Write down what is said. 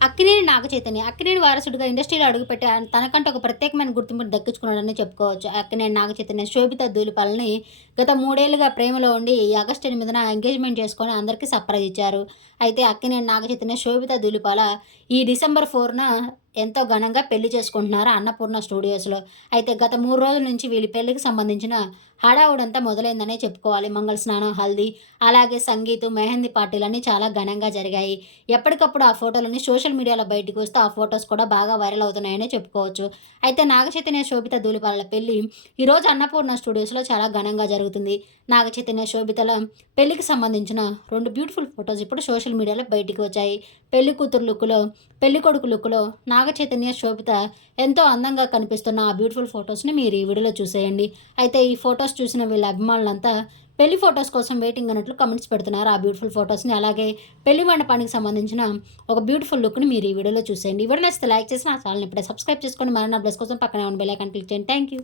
అక్కినేని నాగచైతన్య అక్కినేని వారసుడిగా ఇండస్ట్రీలో అడుగుపెట్టి తనకంటూ ఒక ప్రత్యేకమైన గుర్తింపుని దక్కించుకున్నాడని చెప్పుకోవచ్చు. అక్కినేని నాగచైతన్య, శోభిత ధూళిపాలని గత 3 ఏళ్లుగా ప్రేమలో ఉండి ఈ ఆగస్టు 8న ఎంగేజ్‌మెంట్ చేసుకొని అందరికీ సర్ప్రైజ్ ఇచ్చారు. అయితే అక్కినేని నాగచైతన్య, శోభిత ధూళిపాల ఈ డిసెంబర్ 4న ఎంతో ఘనంగా పెళ్లి చేసుకుంటున్నారు అన్నపూర్ణ స్టూడియోస్‌లో. అయితే గత 3 రోజుల నుంచి వీళ్ళ పెళ్ళికి సంబంధించిన హడావుడంతా మొదలైందనే చెప్పుకోవాలి. మంగళ స్నానం, హల్దీ, అలాగే సంగీతు, మెహందీ పార్టీలన్నీ చాలా ఘనంగా జరిగాయి. ఎప్పటికప్పుడు ఆ ఫోటోలన్నీ సోషల్ మీడియాలో బయటికి వస్తూ ఆ ఫోటోస్ కూడా బాగా వైరల్ అవుతున్నాయనే చెప్పుకోవచ్చు. అయితే నాగచైతన్య, శోభిత ధూళిపాలల పెళ్లి ఈరోజు అన్నపూర్ణ స్టూడియోస్‌లో చాలా ఘనంగా జరుగుతుంది. నాగచైతన్య, శోభితల పెళ్లికి సంబంధించిన 2 బ్యూటిఫుల్ ఫోటోస్ ఇప్పుడు సోషల్ మీడియాలో బయటికి వచ్చాయి. పెళ్లి కూతురు లుక్‌లో, పెళ్ళికొడుకు లుక్‌లో నాగచైతన్య, శోభిత ఎంతో అందంగా కనిపిస్తున్న ఆ బ్యూటిఫుల్ ఫోటోస్‌ని మీరు ఈ వీడియోలో చూసేయండి. అయితే ఈ ఫోటోస్ చూసిన వీళ్ళ అభిమానులంతా పెళ్లి ఫోటోస్ కోసం వెయిటింగ్ అన్నట్లు కామెంట్స్ పెడుతున్నారు. ఆ బ్యూటిఫుల్ ఫోటోస్‌ని అలాగే పెళ్లి మండపానికి సంబంధించిన ఒక బ్యూటిఫుల్ లుక్‌ని మీరు ఈ వీడియోలో చూసేయండి. ఈ వీడియో నచ్చితే లైక్ చేసి నా ఛానెల్‌ని ఇప్పుడే సబ్స్క్రైబ్ చేసుకొని మరిన్ని అప్డేట్స్ కోసం పక్కనే ఉన్న బెల్ ఐకాన్ క్లిక్ చేయండి. Thank you.